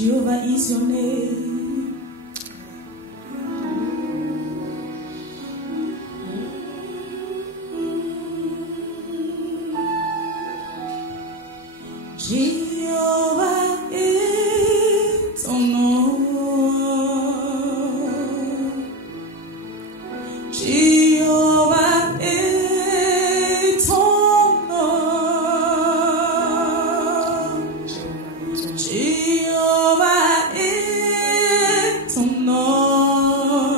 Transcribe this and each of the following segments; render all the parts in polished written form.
Jehovah is your name. Jehovah est ton nom. Jehovah est ton nom. Jehovah est ton nom.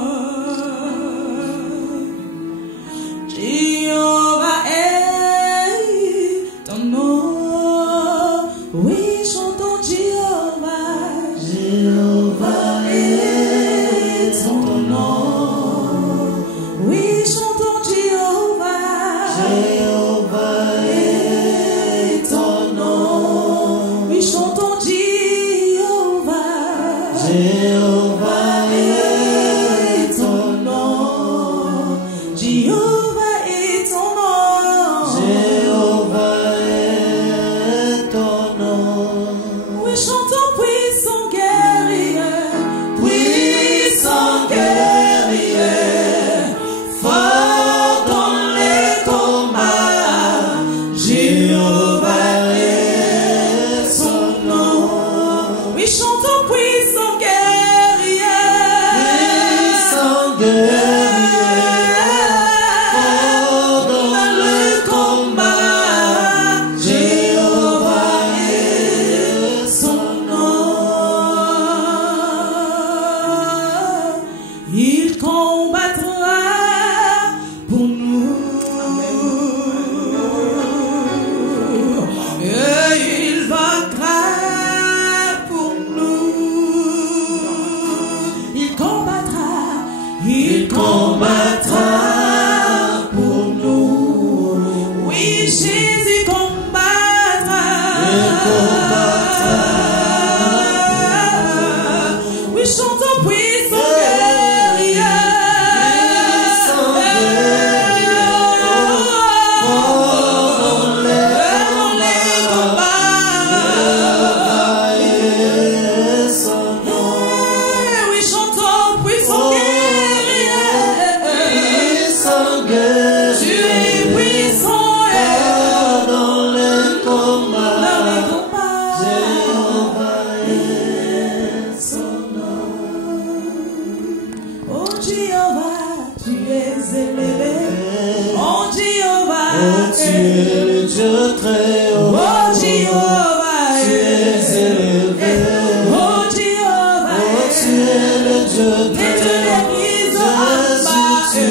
Jehovah est ton nom. Oui, chantons Jéhovah. Jéhovah est ton nom. Oui, chantons Jéhovah. Jéhovah est ton nom. Oui, chantons Jéhovah. Jéhovah est ton nom. Jéhovah est ton nom. Jéhovah est ton nom. Oui, chantons puissant guerrier. Puissant guerrier. Fort dans les combats. Jéhovah est son nom. Oui, chantons puissant guerrier. Puissant guerrier. Fort dans le combat. Jéhovah est son nom. Il combattra pour nous. Et il vaincra pour nous. Il combattra pour nous. Oui, Jésus combattra. Oui, chantons puissant guerrier. Dans les combats. Oui, chantons puissant guerrier. Tu es puissant dans les combats. Jéhovah est son nom. Oh Jéhovah, tu es élevé. Oh Jéhovah, Tu es le Dieu très haut. oh Jéhovah, Tu es élevé. oh Jéhovah, Tu es le Dieu les très dieux haut. d'église en bas, Tu es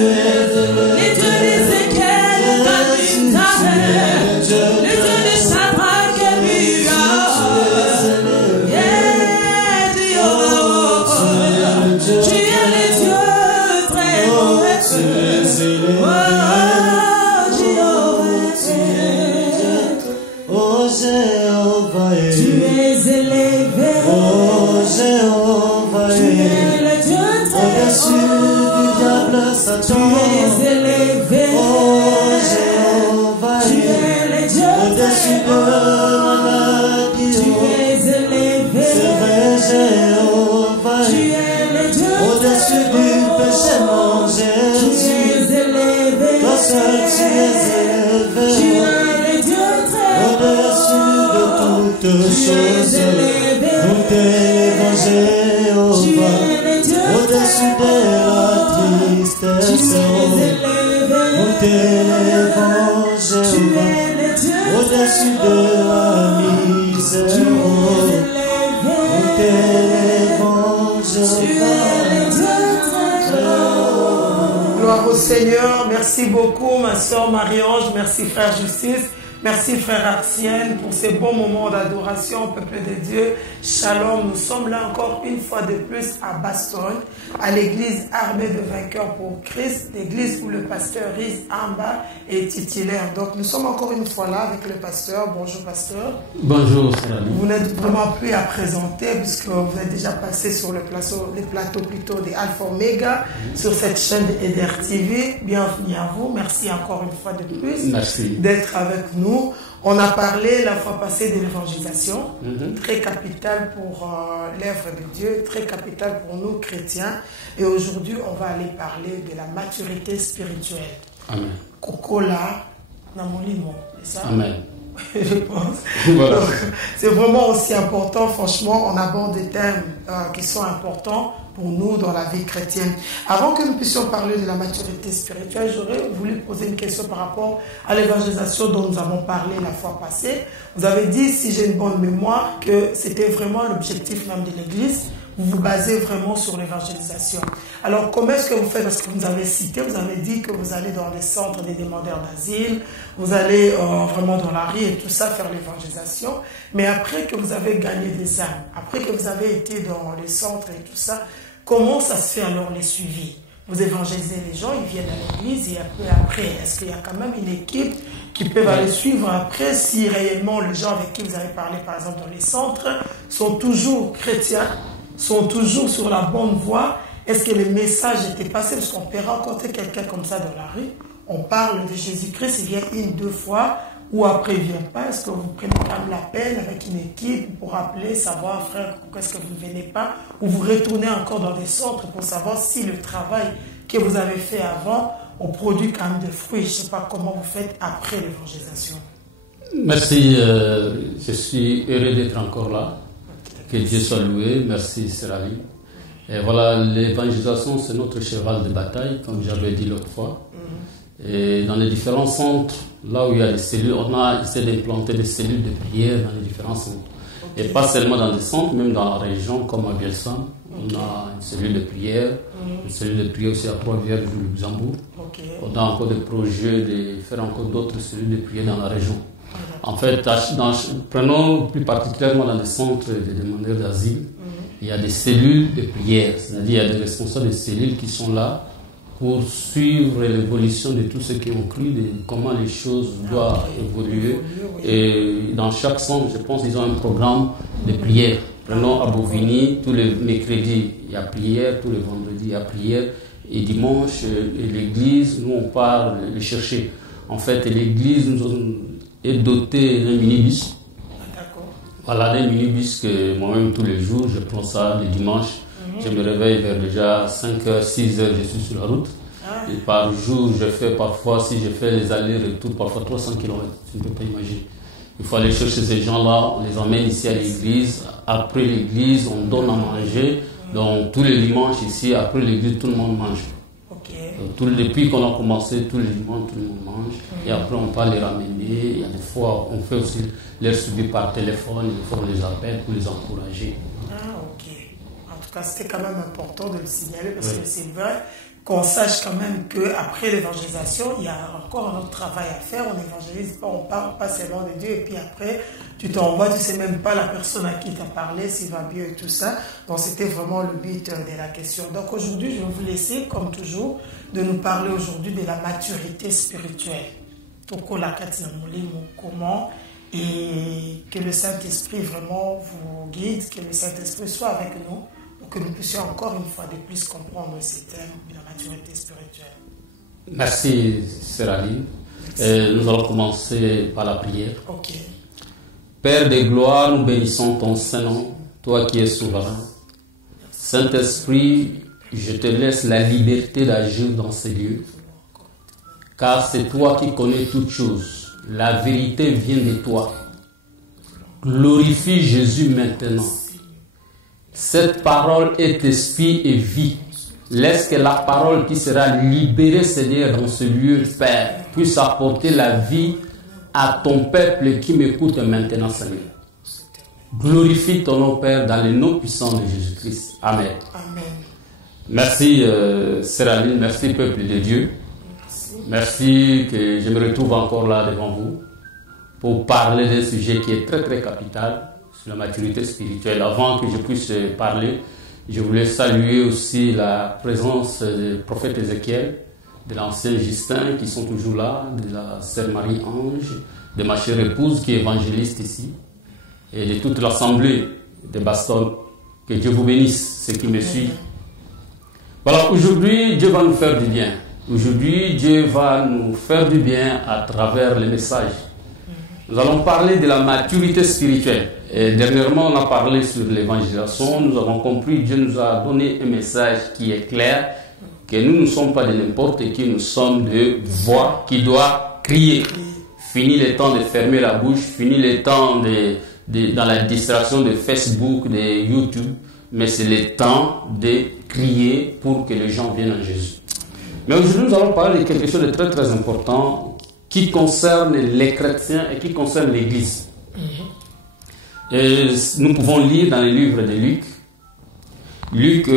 élevé. les dieux d'Ézéchiel, les dieux de Shadrach et Meshach. Yeah, Jéhovah, tu es le Dieu très haut. Tu es élevé. Oh, Jéhovah, Oh Jéhovah, tu es élevé. oh Jéhovah, Tu es le Dieu très au-dessus haut. du diable Tu Satan. es élevé. Oh Jéhovah, Tu es le Dieu au-dessus très de haut. maladie. Tu es élevé. C'est vrai Jéhovah, Tu es le Dieu au-dessus très du haut. péché, mon Tu Jésus. es élevé. Toi seul tu es élevé. Tu es le Dieu très haut. Au-dessus de toutes Tu es choses, élevé. nous t'élevons Tu Jéhovah. es le Dieu Au-dessus très de la haut. Tu tristesse, es élevé. nous t'élevons Tu Jéhovah. es le Dieu Au-dessus très de haut. la misère, Tu es nous élevé. t'élevons Tu es Jéhovah. le Dieu très haut. Gloire au Seigneur. Merci beaucoup, ma soeur Marie-Ange. Merci, frère Justice. Merci frère Artienne pour ces bons moments d'adoration, peuple de Dieu. Shalom, nous sommes là encore une fois de plus à Bastogne, à l'église Armée de Vainqueurs pour Christ, l'église où le pasteur Riz Amba est titulaire. Donc nous sommes encore une fois là avec le pasteur. Bonjour pasteur. Bonjour. Vous n'êtes vraiment plus à présenter puisque vous êtes déjà passé sur les plateaux plutôt des Alpha Omega sur cette chaîne EDR TV. Bienvenue à vous. Merci encore une fois de plus Merci d'être avec nous. nous. On a parlé la fois passée de l'évangélisation, très capitale pour l'œuvre de Dieu, très capitale pour nous chrétiens. Et aujourd'hui, on va aller parler de la maturité spirituelle. Amen. Kokola, Namolimo, c'est ça? Amen. Je pense. Voilà. C'est vraiment aussi important, franchement, on aborde des thèmes qui sont importants pour nous dans la vie chrétienne. Avant que nous puissions parler de la maturité spirituelle, j'aurais voulu poser une question par rapport à l'évangélisation dont nous avons parlé la fois passée. Vous avez dit, si j'ai une bonne mémoire, que c'était vraiment l'objectif même de l'Église. Vous vous basez vraiment sur l'évangélisation. Alors, comment est-ce que vous faites? Parce que vous avez cité, vous avez dit que vous allez dans les centres des demandeurs d'asile, vous allez vraiment dans la rue et tout ça, faire l'évangélisation. Mais après que vous avez gagné des âmes, après que vous avez été dans les centres et tout ça, comment ça se fait alors les suivis? Vous évangélisez les gens, ils viennent à l'église et après, est-ce qu'il y a quand même une équipe qui peut aller suivre après si réellement les gens avec qui vous avez parlé, par exemple dans les centres, sont toujours chrétiens, sont toujours sur la bonne voie? Est-ce que les messages étaient passés? Parce qu'on peut rencontrer quelqu'un comme ça dans la rue, on parle de Jésus-Christ, il vient une, deux fois, ou après il ne vient pas. Est-ce que vous prenez quand même la peine avec une équipe pour appeler, savoir, frère, pourquoi est-ce que vous ne venez pas? Ou vous retournez encore dans des centres pour savoir si le travail que vous avez fait avant on produit quand même des fruits? Je ne sais pas comment vous faites après l'évangélisation. Merci, je suis heureux d'être encore là. Que Dieu soit loué. Merci, Serali. Et voilà, l'évangélisation, c'est notre cheval de bataille, comme j'avais dit l'autre fois. Et dans les différents centres, là où il y a des cellules, on a essayé d'implanter des cellules de prière dans les différents centres. Et pas seulement dans des centres, même dans la région, comme à Bielsan, on a une cellule de prière. Une cellule de prière aussi à Trois-Rivières du Luxembourg. On a encore des projets de faire encore d'autres cellules de prière dans la région. En fait, prenons plus particulièrement dans les centres de demandeurs d'asile, il y a des cellules de prière, c'est-à-dire il y a des responsables de cellules qui sont là pour suivre l'évolution de tous ceux qui ont cru, de comment les choses doivent évoluer. Et dans chaque centre, je pense qu'ils ont un programme de prière. Prenons à Bovigny, tous les mercredis, il y a prière, tous les vendredis, il y a prière. Et dimanche, l'église, nous on part les chercher. En fait, l'église est dotée d'un minibus. Voilà, des minibus que moi-même tous les jours, je prends ça le dimanche. Je me réveille vers déjà 5h, 6h, je suis sur la route. Et par jour, je fais parfois, si je fais les allers-retours, parfois 300 km. Tu ne peux pas imaginer. Il faut aller chercher ces gens-là, on les emmène ici à l'église. Après l'église, on donne à manger. Donc tous les dimanches ici, après l'église, tout le monde mange. Depuis qu'on a commencé, tous les dimanches, tout le monde mange. Et après, on peut les ramener. Il y a des fois, on fait aussi leur suivi par téléphone. Des fois, on les appelle pour les encourager. En tout cas, c'était quand même important de le signaler parce que c'est vrai qu'on sache quand même qu'après l'évangélisation, il y a encore un autre travail à faire. On n'évangélise pas, on parle pas seulement de Dieu. Et puis après, tu t'envoies, tu ne sais même pas la personne à qui tu as parlé, s'il va bien et tout ça. Donc, c'était vraiment le but de la question. Donc, aujourd'hui, je vais vous laisser, comme toujours, de nous parler aujourd'hui de la maturité spirituelle. Comment et que le Saint-Esprit vraiment vous guide, que le Saint-Esprit soit avec nous pour que nous puissions encore une fois de plus comprendre ces thèmes de la maturité spirituelle. Merci, Serali. Nous allons commencer par la prière. Père de gloire, nous bénissons ton Saint-Nom, toi qui es souverain. Saint-Esprit, je te laisse la liberté d'agir dans ces lieux, car c'est toi qui connais toutes choses. La vérité vient de toi. Glorifie Jésus maintenant. Cette parole est esprit et vie. Laisse que la parole qui sera libérée, Seigneur, dans ce lieu, Père, puisse apporter la vie à ton peuple qui m'écoute maintenant, Seigneur. Glorifie ton nom, Père, dans le nom puissant de Jésus-Christ. Amen. Amen. Merci, Séraline. Merci, peuple de Dieu. Merci que je me retrouve encore là devant vous pour parler d'un sujet qui est très très capital sur la maturité spirituelle. Avant que je puisse parler, je voulais saluer aussi la présence du prophète Ézéchiel, de l'ancien Justin qui sont toujours là, de la sœur Marie-Ange, de ma chère épouse qui est évangéliste ici, et de toute l'assemblée de Baston. Que Dieu vous bénisse, ceux qui me suivent. Voilà, aujourd'hui, Dieu va nous faire du bien. Aujourd'hui, Dieu va nous faire du bien à travers les messages. Nous allons parler de la maturité spirituelle. Et dernièrement, on a parlé sur l'évangélisation. Nous avons compris, Dieu nous a donné un message qui est clair, que nous ne sommes pas de n'importe qui, nous sommes de voix qui doit crier. Fini le temps de fermer la bouche, fini le temps dans la distraction de Facebook, de YouTube, mais c'est le temps de crier pour que les gens viennent à Jésus. Mais aujourd'hui, nous allons parler de quelque chose de très très important qui concerne les chrétiens et qui concerne l'Église. Et nous pouvons lire dans les livres de Luc. Luc,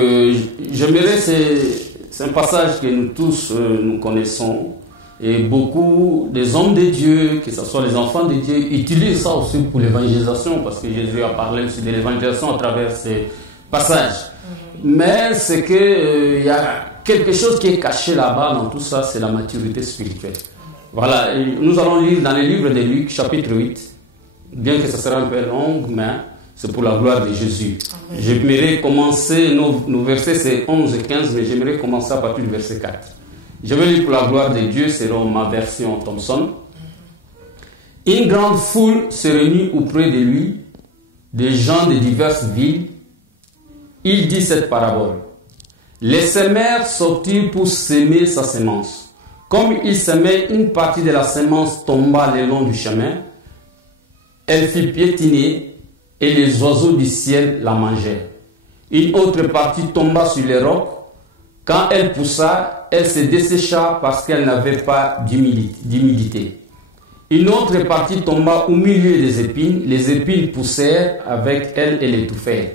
j'aimerais, c'est un passage que nous tous nous connaissons. Et beaucoup des hommes de Dieu, que ce soit les enfants de Dieu, utilisent ça aussi pour l'évangélisation, parce que Jésus a parlé aussi de l'évangélisation à travers ces passages. Mais c'est que il y a quelque chose qui est caché là-bas dans tout ça, c'est la maturité spirituelle. Voilà, et nous allons lire dans les livres de Luc, chapitre 8, bien que ça sera un peu long, mais c'est pour la gloire de Jésus. J'aimerais commencer, nos versets c'est 11 et 15, mais j'aimerais commencer à partir du verset 4. Je vais lire pour la gloire de Dieu, selon ma version Thomson. Une grande foule se réunit auprès de lui, des gens de diverses villes. Il dit cette parabole. Les semeurs sortirent pour semer sa semence. Comme il semait, une partie de la semence tomba le long du chemin. Elle fit piétiner et les oiseaux du ciel la mangèrent. Une autre partie tomba sur les rocs. Quand elle poussa, elle se dessécha parce qu'elle n'avait pas d'humidité. Une autre partie tomba au milieu des épines. Les épines poussèrent avec elle et l'étouffèrent.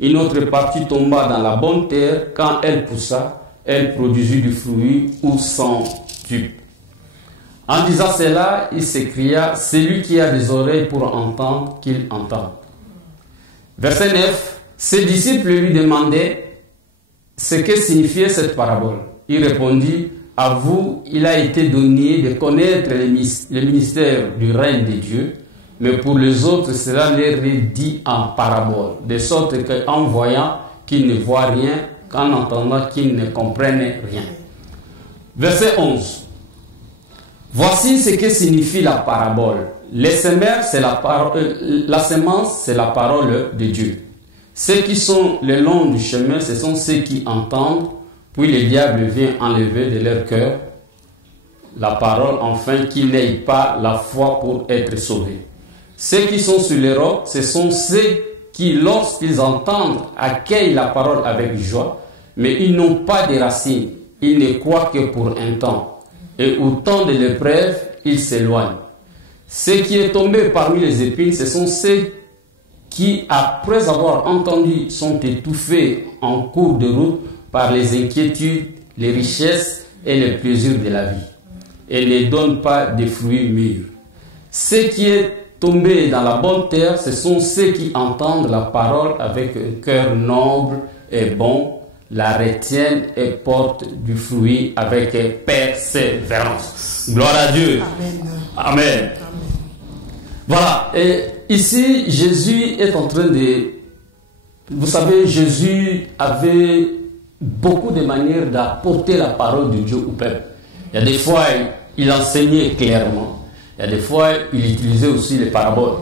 Une autre partie tomba dans la bonne terre. Quand elle poussa, elle produisit du fruit ou 100 tubes. En disant cela, il s'écria, celui qui a des oreilles pour entendre, qu'il entende. Verset 9. Ses disciples lui demandaient ce que signifiait cette parabole. Il répondit, à vous, il a été donné de connaître le ministère du règne de Dieu, mais pour les autres, cela leur est dit en parabole, de sorte qu'en voyant, qu'ils ne voient rien, qu'en entendant, qu'ils ne comprennent rien. Verset 11. Voici ce que signifie la parabole. Les semeurs, c'est la semence, c'est la parole de Dieu. Ceux qui sont le long du chemin, ce sont ceux qui entendent, puis le diable vient enlever de leur cœur la parole, afin qu'ils n'aient pas la foi pour être sauvés. Ceux qui sont sur les rocs, ce sont ceux qui, lorsqu'ils entendent, accueillent la parole avec joie, mais ils n'ont pas de racines, ils ne croient que pour un temps. Et au temps de l'épreuve, ils s'éloignent. Ce qui est tombé parmi les épines, ce sont ceux qui, après avoir entendu, sont étouffés en cours de route par les inquiétudes, les richesses et les plaisirs de la vie, et ne donnent pas de fruits mûrs. Ce qui est tombé dans la bonne terre, ce sont ceux qui entendent la parole avec un cœur noble et bon, la retiennent et portent du fruit avec persévérance. Gloire à Dieu. Amen. Amen. Voilà. Et ici, Jésus est en train de... Vous savez, Jésus avait beaucoup de manières d'apporter la parole de Dieu au peuple. Il y a des fois, il enseignait clairement. Il y a des fois, il utilisait aussi les paraboles.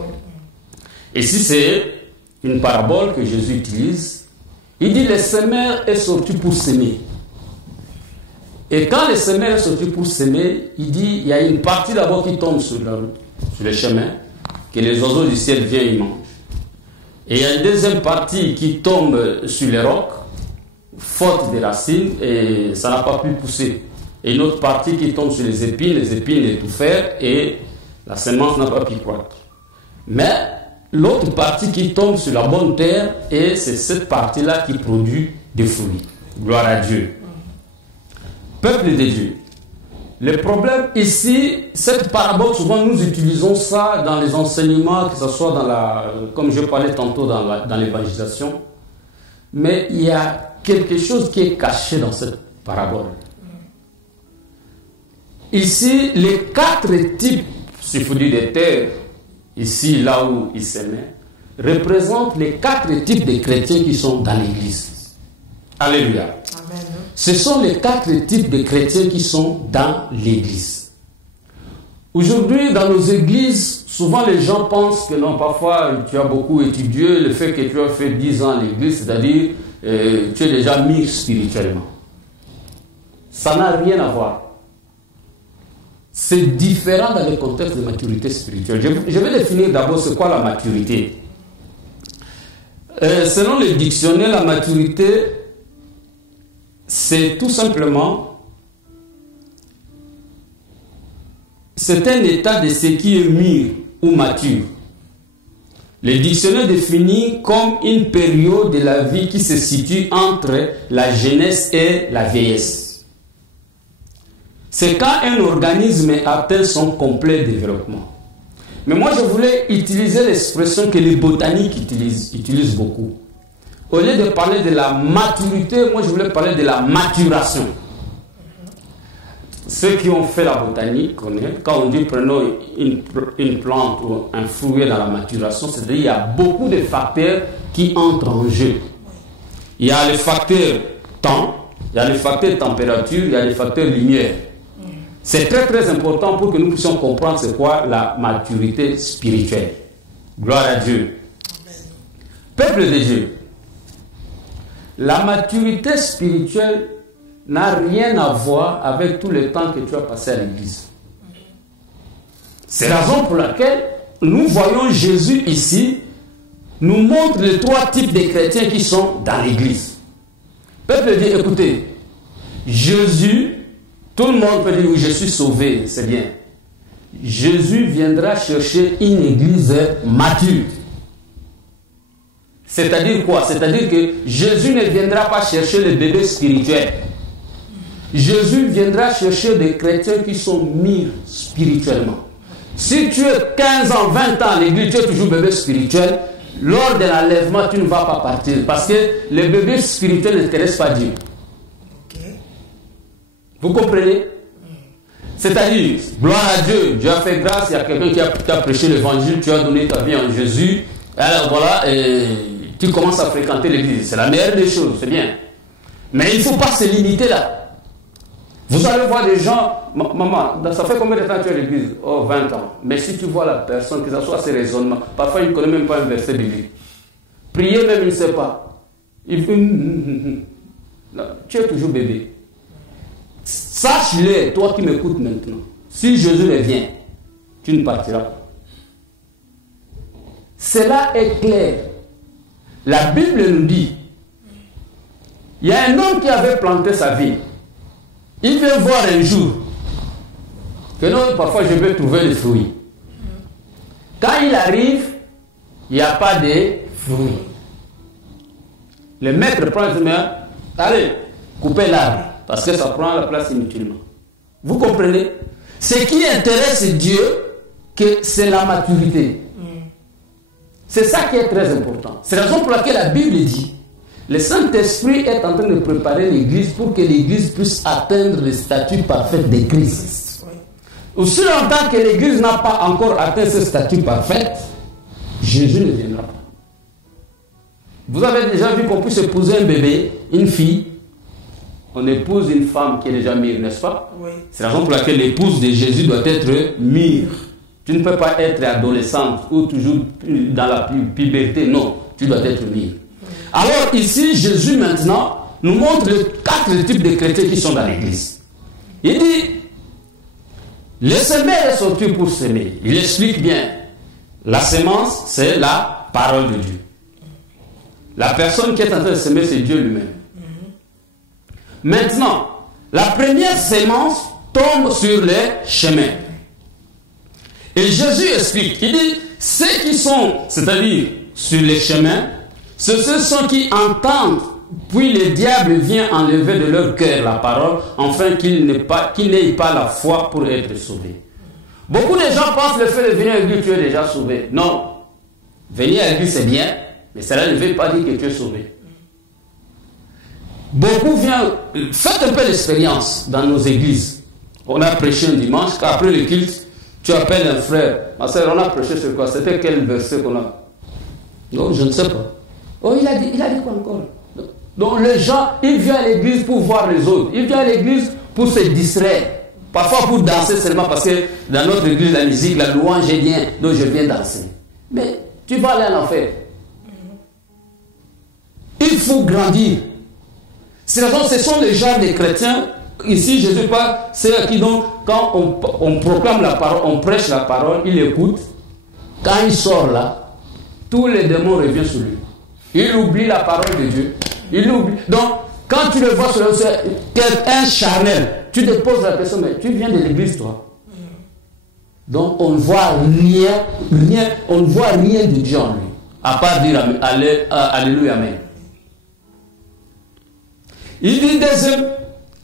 Ici, c'est une parabole que Jésus utilise. Il dit, le semeur est sorti pour s'aimer. Et quand le semeur est sorti pour s'aimer, il dit, il y a une partie d'abord qui tombe sur la route, sur le chemin, que les oiseaux du ciel viennent et mangent. Et il y a une deuxième partie qui tombe sur les rocs, faute de racines, et ça n'a pas pu pousser. Et une autre partie qui tombe sur les épines étouffèrent, et la semence n'a pas pu croître. Mais l'autre partie qui tombe sur la bonne terre, et c'est cette partie-là qui produit des fruits. Gloire à Dieu. Peuple de Dieu. Le problème ici, cette parabole, souvent nous utilisons ça dans les enseignements, que ce soit comme je parlais tantôt dans l'évangélisation. Mais il y a quelque chose qui est caché dans cette parabole. Ici, les 4 types, s'il faut dire, de terres, ici, là où il s'aimait, représentent les 4 types de chrétiens qui sont dans l'Église. Alléluia. Amen. Ce sont les 4 types de chrétiens qui sont dans l'Église. Aujourd'hui, dans nos églises, souvent les gens pensent que non, parfois tu as beaucoup étudié, le fait que tu as fait 10 ans à l'église, c'est-à-dire tu es déjà mis spirituellement. Ça n'a rien à voir. C'est différent dans le contexte de maturité spirituelle. Je vais définir d'abord c'est quoi la maturité. Selon le dictionnaire, la maturité, c'est tout simplement, c'est un état de ce qui est mûr ou mature. Le dictionnaire définit comme une période de la vie qui se situe entre la jeunesse et la vieillesse. C'est quand un organisme atteint son complet développement. Mais moi, je voulais utiliser l'expression que les botaniques utilisent beaucoup. Au lieu de parler de la maturité, moi, je voulais parler de la maturation. Ceux qui ont fait la botanique connaissent. Quand on dit prenons une plante ou un fruit dans la maturation, c'est-à-dire qu'il y a beaucoup de facteurs qui entrent en jeu. Il y a le facteur temps, il y a le facteur température, il y a le facteur lumière. C'est très très important pour que nous puissions comprendre c'est quoi la maturité spirituelle. Gloire à Dieu. Peuple de Dieu, la maturité spirituelle n'a rien à voir avec tout le temps que tu as passé à l'église. C'est la raison pour laquelle nous voyons Jésus ici nous montre les 3 types de chrétiens qui sont dans l'église. Peuple de Dieu, écoutez, Jésus, tout le monde peut dire oui, je suis sauvé, c'est bien. Jésus viendra chercher une église mature. C'est-à-dire quoi? C'est-à-dire que Jésus ne viendra pas chercher les bébés spirituels. Jésus viendra chercher des chrétiens qui sont mûrs spirituellement. Si tu es 15 ans, 20 ans à l'église, tu es toujours bébé spirituel, lors de l'enlèvement, tu ne vas pas partir. Parce que les bébés spirituels n'intéressent pas Dieu. Vous comprenez? C'est-à-dire, gloire à Dieu, Dieu a fait grâce, il y a quelqu'un qui a prêché l'évangile, tu as donné ta vie en Jésus, alors voilà, et tu commences à fréquenter l'église. C'est la meilleure des choses, c'est bien. Mais il ne faut pas se limiter là. Vous allez voir des gens, maman, ça fait combien de temps tu es à l'église? Oh, 20 ans. Mais si tu vois la personne, que ce soit ses raisonnements, parfois il ne connaît même pas un verset biblique. Prier même, il ne sait pas. Il fait... Non, tu es toujours bébé. Sache-le, toi qui m'écoutes maintenant, si Jésus revient, tu ne partiras pas. Cela est clair. La Bible nous dit, il y a un homme qui avait planté sa vigne. Il vient voir un jour que non, parfois je vais trouver des fruits. Quand il arrive, il n'y a pas de fruits. Le maître prend une main, allez, coupez l'arbre. Parce que ça prend la place inutilement. Vous comprenez? Ce qui intéresse Dieu, que c'est la maturité. C'est ça qui est très important. C'est la raison pour laquelle la Bible dit, le Saint-Esprit est en train de préparer l'Église pour que l'Église puisse atteindre le statut parfait de Christ. Aussi longtemps que l'Église n'a pas encore atteint ce statut parfait, Jésus ne viendra pas. Vous avez déjà vu qu'on puisse épouser un bébé, une fille. On épouse une femme qui est déjà mûre, n'est-ce pas? Oui. C'est la raison pour laquelle l'épouse de Jésus doit être mûre. Tu ne peux pas être adolescente ou toujours dans la puberté. Non, tu dois être mûre. Alors ici, Jésus maintenant nous montre les 4 types de chrétiens qui sont dans l'église. Il dit, le semeur est sorti pour semer. Il explique bien. La semence, c'est la parole de Dieu. La personne qui est en train de semer, c'est Dieu lui-même. Maintenant, la première sémence tombe sur les chemins. Et Jésus explique, il dit, ceux qui sont, c'est-à-dire sur les chemins, ce sont ceux qui entendent, puis le diable vient enlever de leur cœur la parole, afin qu'ils n'aient pas la foi pour être sauvés. Beaucoup de gens pensent le fait de venir à l'église, tu es déjà sauvé. Non, venir à l'église c'est bien, mais cela ne veut pas dire que tu es sauvé. Beaucoup viennent, faites un peu l'expérience dans nos églises. On a prêché un dimanche, après le culte, tu appelles un frère. Ma soeur, on a prêché sur quoi? C'était quel verset qu'on a? Non, je ne sais pas. Oh, il a dit quoi encore? Donc les gens, ils viennent à l'église pour voir les autres. Ils viennent à l'église pour se distraire. Parfois pour danser seulement parce que dans notre église, la musique, la louange est bien, donc je viens danser. Mais tu vas aller en enfer. Il faut grandir. Ce sont les gens des chrétiens. Ici, Jésus parle, c'est à qui donc, quand on proclame la parole, on prêche la parole, il écoute. Quand il sort là, tous les démons reviennent sur lui. Il oublie la parole de Dieu. Il oublie. Donc, quand tu le vois sur un charnel, tu te poses la question, mais tu viens de l'église, toi. Donc, on ne voit on ne voit rien de Dieu en lui. À part dire Alléluia, Amen. Il dit deuxième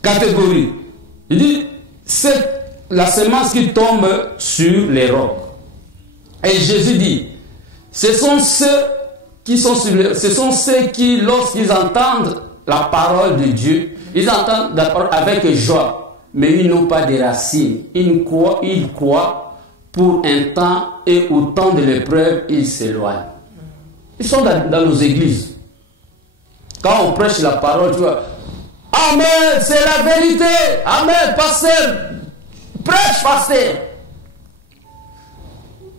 catégorie. Il dit, c'est la semence qui tombe sur les rocs. Et Jésus dit, ce sont ceux qui, lorsqu'ils entendent la parole de Dieu, ils entendent la parole avec joie, mais ils n'ont pas de racines. Ils croient pour un temps, et au temps de l'épreuve, ils s'éloignent. Ils sont dans nos églises. Quand on prêche la parole, tu vois, Amen, c'est la vérité. Amen, pasteur. Prêche, pasteur.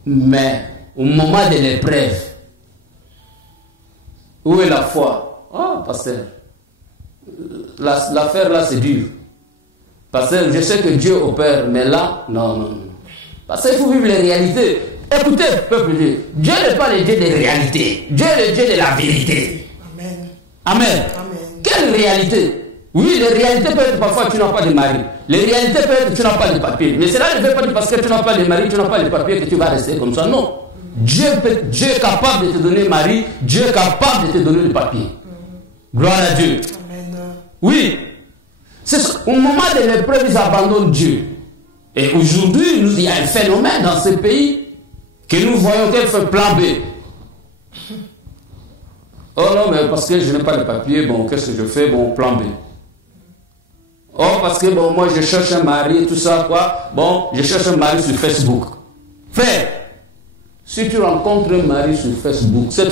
Mais au moment de l'épreuve, où est la foi? Oh, pasteur, l'affaire là c'est dur. Pasteur, je sais que Dieu opère, mais là, non. Pasteur, il faut vivre les réalités. Écoutez, peuple de Dieu, Dieu n'est pas le Dieu des réalités. Dieu est le Dieu de la vérité. Amen. Amen. Quelle réalité? Oui, les réalités peuvent être parfois tu n'as pas de mari. Les réalités peuvent être tu n'as pas de papier. Mais cela ne veut pas dire parce que tu n'as pas de mari, tu n'as pas de papier que tu vas rester comme ça. Non. Dieu est capable de te donner mari, Dieu est capable de te donner le papier. Gloire à Dieu. Amen. Oui. Au moment de l'épreuve, ils abandonnent Dieu. Et aujourd'hui, il y a un phénomène dans ce pays que nous voyons qu'elle fait plan B. Oh non, mais parce que je n'ai pas de papier, bon, qu'est-ce que je fais? Bon, plan B. Oh, parce que bon, moi je cherche un mari, tout ça, quoi. Bon, je cherche un mari sur Facebook. Frère, si tu rencontres un mari sur Facebook, sache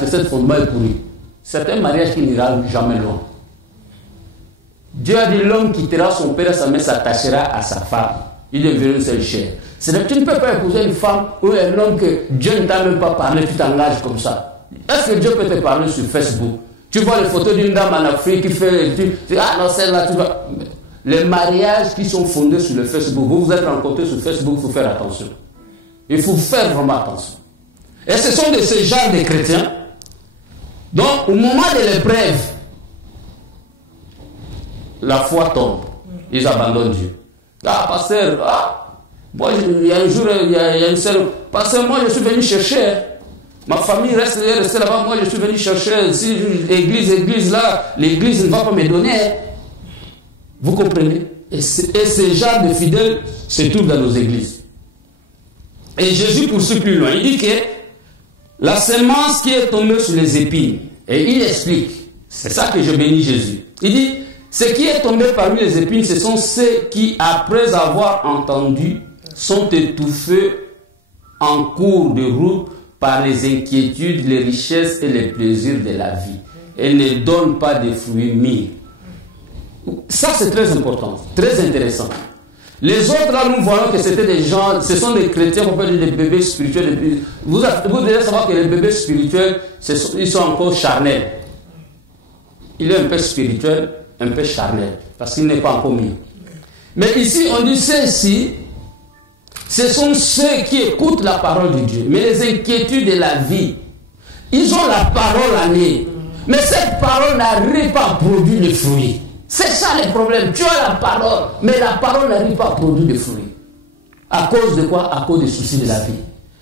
que ce fondement est pourri. C'est un mariage qui n'ira jamais loin. Dieu a dit l'homme quittera son père et sa mère, s'attachera à sa femme. Il deviendra une seule chair. C'est-à-dire que tu ne peux pas épouser une femme ou un homme que Dieu ne t'a même pas parlé, tu t'engages comme ça. Est-ce que Dieu peut te parler sur Facebook? Tu vois les photos d'une dame en Afrique qui fait... ah non, celle-là, tu vois... Les mariages qui sont fondés sur le Facebook, vous vous êtes rencontrés sur Facebook, il faut faire attention. Il faut faire vraiment attention. Et ce sont de ces genres de chrétiens. Donc, au moment de l'épreuve, la foi tombe. Ils abandonnent Dieu. Ah, pasteur, moi, il y a un jour, il y a une seule... Pasteur, moi, je suis venu chercher... Ma famille reste là-bas, moi je suis venu chercher, si l'église là, l'église ne va pas me donner. Vous comprenez? Et ces gens de fidèles se trouvent dans nos églises. Et Jésus poursuit plus loin. Il dit que la semence qui est tombée sur les épines, et il explique, c'est ça que je bénis Jésus. Il dit, ce qui est tombé parmi les épines, ce sont ceux qui, après avoir entendu, sont étouffés en cours de route par les inquiétudes, les richesses et les plaisirs de la vie. Et ne donnent pas de fruits mûrs. Ça, c'est très important, très intéressant. Les autres, là, nous voyons que c'était des gens, ce sont des chrétiens, on peut dire des bébés spirituels. Vous devez savoir que les bébés spirituels, ils sont encore charnels. Il est un peu spirituel, un peu charnel, parce qu'il n'est pas encore mis. Mais ici, on dit ceci. Ce sont ceux qui écoutent la parole de Dieu. Mais les inquiétudes de la vie, ils ont la parole en eux. Mais cette parole n'arrive pas à produire de fruits. C'est ça le problème. Tu as la parole, mais la parole n'arrive pas à produire de fruits. À cause de quoi? À cause des soucis de la vie.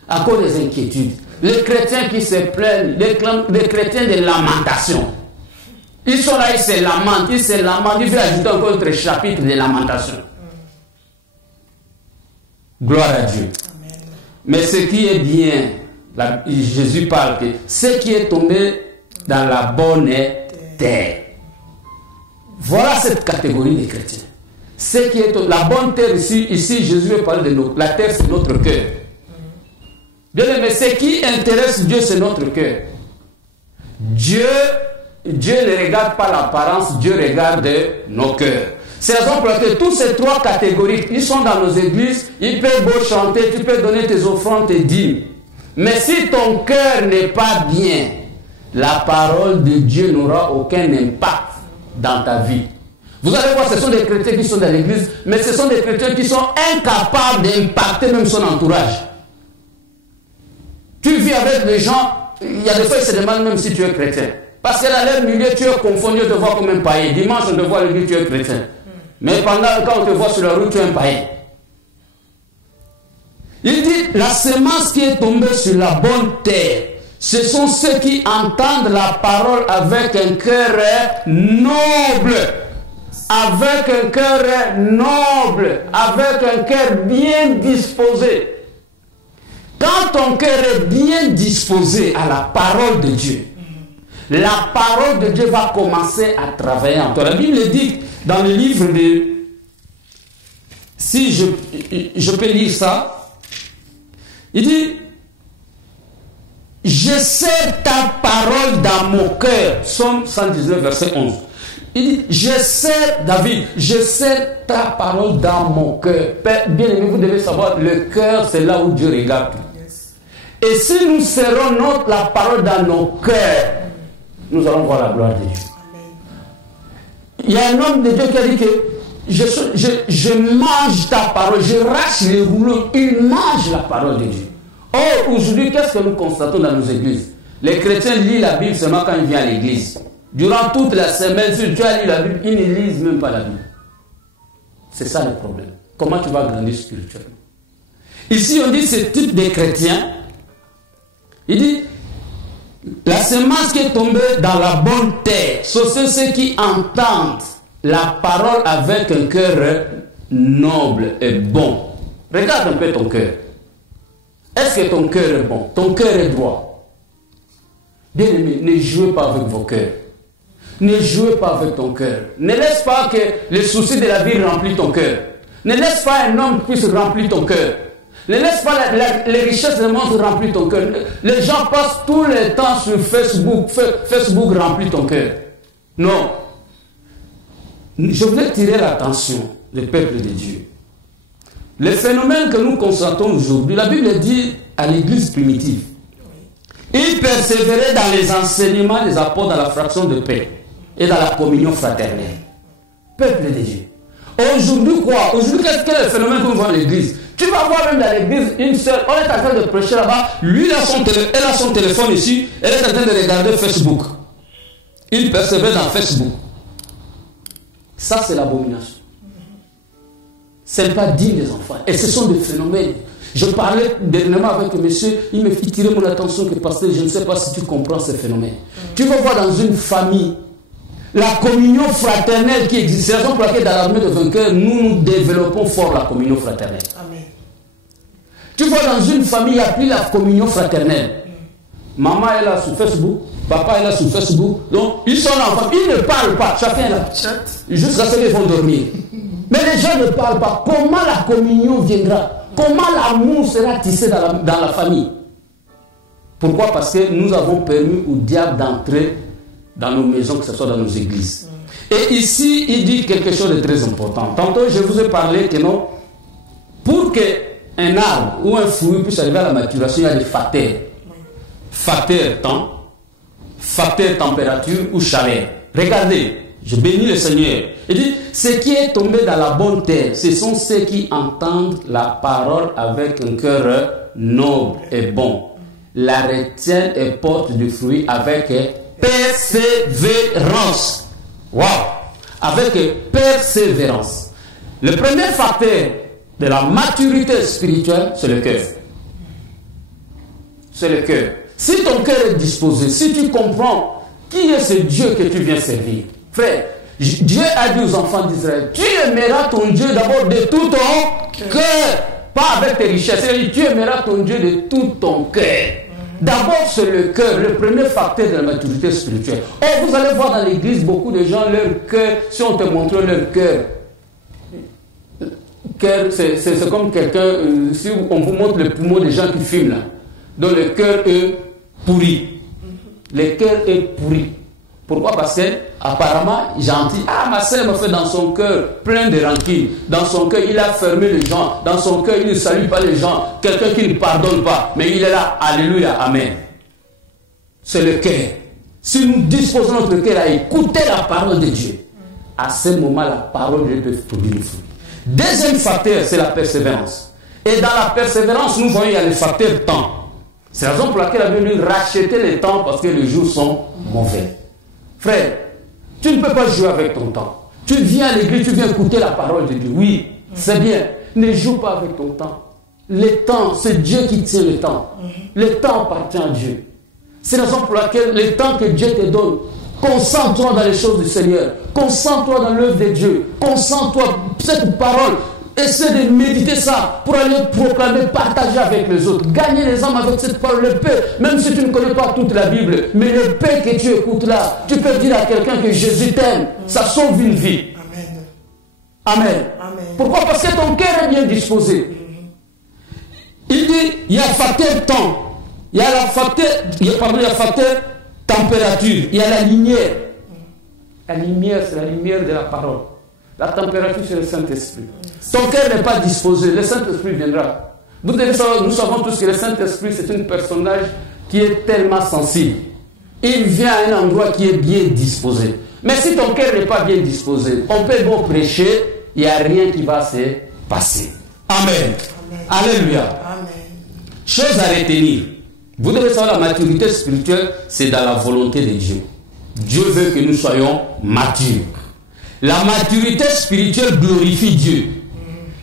À cause des inquiétudes. Les chrétiens qui se plaignent, les chrétiens de lamentation. Ils sont là, ils se lamentent. Il faut ajouter encore un autre chapitre de lamentation. Gloire à Dieu. Amen. Mais ce qui est bien, Jésus parle que ce qui est tombé dans la bonne terre. Voilà cette catégorie de chrétiens. Ce qui est la bonne terre ici Jésus veut parler de nous. La terre, c'est notre cœur. Bien aimé, ce qui intéresse Dieu, c'est notre cœur. Dieu ne regarde pas l'apparence, Dieu regarde nos cœurs. C'est la raison pour laquelle tous ces trois catégories, ils sont dans nos églises, ils peuvent beau chanter, tu peux donner tes offrandes, tes dîmes. Mais si ton cœur n'est pas bien, la parole de Dieu n'aura aucun impact dans ta vie. Vous allez voir, ce sont des chrétiens qui sont dans l'église, mais ce sont des chrétiens qui sont incapables d'impacter même son entourage. Tu vis avec les gens, il y a des fois ils se demandent même si tu es chrétien. Parce que dans leur milieu, tu es confondu, on te voit comme un païen. Dimanche, on te voit à l'église, tu es chrétien. Mais quand on te voit sur la route, tu es un païen. Il dit, la semence qui est tombée sur la bonne terre, ce sont ceux qui entendent la parole avec un cœur noble. Avec un cœur noble. Avec un cœur bien disposé. Quand ton cœur est bien disposé à la parole de Dieu, la parole de Dieu va commencer à travailler en toi. La Bible dit dans le livre de... Si je peux lire ça, il dit, je serre ta parole dans mon cœur. Psaume 119, verset 11. Il dit, je serre, David, je serre ta parole dans mon cœur. Bien aimé, vous devez savoir, le cœur, c'est là où Dieu regarde. Et si nous serrons la parole dans nos cœurs, nous allons voir la gloire de Dieu. Il y a un homme de Dieu qui a dit que je mange ta parole, je rache les rouleaux, il mange la parole de Dieu. Or, aujourd'hui, qu'est-ce que nous constatons dans nos églises? Les chrétiens lisent la Bible seulement quand ils viennent à l'église. Durant toute la semaine, si tu as lu la Bible, ils ne lisent même pas la Bible. C'est ça le problème. Comment tu vas grandir spirituellement? Ici, on dit ce type de chrétiens. Il dit, la semence qui est tombée dans la bonne terre, ce sont ceux qui entendent la parole avec un cœur noble et bon. Regarde un peu ton cœur. Est-ce que ton cœur est bon? Ton cœur est droit? Bien aimé, ne jouez pas avec vos cœurs. Ne jouez pas avec ton cœur. Ne laisse pas que les soucis de la vie remplissent ton cœur. Ne laisse pas un homme puisse remplir ton cœur. Ne laisse pas les richesses du monde remplir ton cœur. Les gens passent tout le temps sur Facebook. Facebook remplit ton cœur. Non. Je voulais tirer l'attention du peuple de Dieu. Les phénomènes que nous constatons aujourd'hui, la Bible dit à l'église primitive, ils persévéraient dans les enseignements des apôtres, dans la fraction de paix et dans la communion fraternelle. Peuple de Dieu. Aujourd'hui quoi? Aujourd'hui, quel est le phénomène que nous voyons à l'église? Tu vas voir même dans l'église une seule, on est en train de prêcher là-bas, lui elle a son téléphone ici, elle est en train de regarder Facebook. Il persévère dans Facebook. Ça c'est l'abomination. Ce n'est pas digne des enfants. Et ce sont des phénomènes. Je parlais dernièrement avec un monsieur, il me fit tirer mon attention que pasteur, je ne sais pas si tu comprends ces phénomènes. Tu vas voir dans une famille, la communion fraternelle qui existe. C'est la raison pour laquelle dans l'armée de vainqueurs, nous développons fort la communion fraternelle. Amen. Tu vois dans une famille, il n'y a plus la communion fraternelle. Maman est là sur Facebook, papa est là sur Facebook. Donc, ils sont là en famille, ils ne parlent pas. Chacun est là. Jusqu'à ce qu'ils vont dormir. Mais les gens ne parlent pas. Comment la communion viendra? Comment l'amour sera tissé dans la famille? Pourquoi? Parce que nous avons permis au diable d'entrer dans nos maisons, que ce soit dans nos églises. Et ici, il dit quelque chose de très important. Tantôt, je vous ai parlé que non, pour qu'un arbre ou un fruit puisse arriver à la maturation, il y a des facteurs. Facteur temps, facteur température ou chaleur. Regardez, je bénis le Seigneur. Il dit, ce qui est tombé dans la bonne terre, ce sont ceux qui entendent la parole avec un cœur noble et bon. La retiennent et portent du fruit avec persévérance. Wow! Avec persévérance. Le premier facteur de la maturité spirituelle, c'est le cœur. C'est le cœur. Si ton cœur est disposé, si tu comprends qui est ce Dieu que tu viens servir, frère, Dieu a dit aux enfants d'Israël, tu aimeras ton Dieu d'abord de tout ton cœur, pas avec tes richesses. C'est-à-dire, tu aimeras ton Dieu de tout ton cœur. D'abord, c'est le cœur, le premier facteur de la maturité spirituelle. Or, vous allez voir dans l'église beaucoup de gens, leur cœur, si on te montre leur cœur, c'est comme quelqu'un, si on vous montre le poumon des gens qui fument là, dont le cœur est pourri. Le cœur est pourri. Pourquoi? Parce que apparemment, gentil. Ah, ma sœur me fait dans son cœur plein de rancune. Dans son cœur, il a fermé les gens. Dans son cœur, il ne salue pas les gens. Quelqu'un qui ne pardonne pas. Mais il est là. Alléluia. Amen. C'est le cœur. Si nous disposons notre cœur à écouter la parole de Dieu, à ce moment, la parole de Dieu peut produire le fruit. Deuxième facteur, c'est la persévérance. Et dans la persévérance, nous voyons, il y a le facteur temps. C'est la raison pour laquelle la Bible dit racheter le temps parce que les jours sont mauvais. Frère, tu ne peux pas jouer avec ton temps. Tu viens à l'église, tu viens écouter la parole de Dieu. Oui, c'est bien. Ne joue pas avec ton temps. Le temps, c'est Dieu qui tient le temps. Le temps appartient à Dieu. C'est la raison pour laquelle le temps que Dieu te donne, concentre-toi dans les choses du Seigneur. Concentre-toi dans l'œuvre de Dieu. Concentre-toi cette parole. Essaie de méditer ça pour aller proclamer, partager avec les autres. Gagner les hommes avec cette parole. Le paix, même si tu ne connais pas toute la Bible, mais le paix que tu écoutes là, tu peux dire à quelqu'un que Jésus t'aime. Ça sauve une vie. Amen. Amen. Amen. Pourquoi? Parce que ton cœur est bien disposé. Il dit, il y a facteur temps. Il y a la facteur température. Il y a la lumière. La lumière, c'est la lumière de la parole. La température, c'est le Saint-Esprit. Ton cœur n'est pas disposé, le Saint-Esprit viendra. Vous devez savoir, nous savons tous que le Saint-Esprit, c'est un personnage qui est tellement sensible. Il vient à un endroit qui est bien disposé. Mais si ton cœur n'est pas bien disposé, on peut bon prêcher, il n'y a rien qui va se passer. Amen. Amen. Alléluia. Amen. Chose à retenir. Vous devez savoir, la maturité spirituelle, c'est dans la volonté de Dieu. Dieu veut que nous soyons matures. La maturité spirituelle glorifie Dieu.